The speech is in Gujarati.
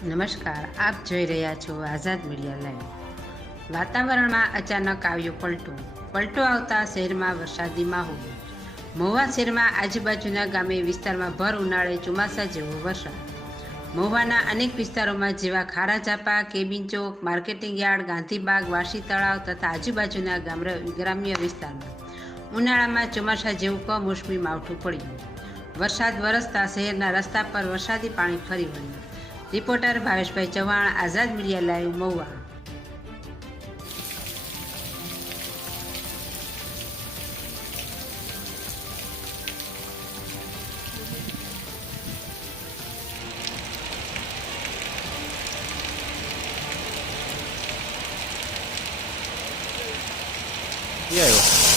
નમસ્કાર, આપ જોઈ રહ્યા છો આઝાદ મીડિયા લાઈવ। વાતાવરણમાં અચાનક આવ્યો પલટો આવતા શહેરમાં વરસાદી માહોલ। મહુવા શહેરમાં આજુબાજુના ગામે વિસ્તારમાં ભર ઉનાળે ચોમાસા જેવો વરસાદ। મહુવાના અનેક વિસ્તારોમાં જેવા ખારા ઝાપા, કેબિન ચોક, માર્કેટિંગ યાર્ડ, ગાંધીબાગ, વાસી તળાવ તથા આજુબાજુના ગ્રામ્ય વિસ્તારમાં ઉનાળામાં ચોમાસા જેવું કમોસમી માવઠું પડ્યું। વરસાદ વરસતા શહેરના રસ્તા પર વરસાદી પાણી ફરી વળ્યું। રિપોર્ટર ભાવેશભાઈ ચૌહાણ, આઝાદ મીડિયા લાઈવ, મહુવા। આવ્યો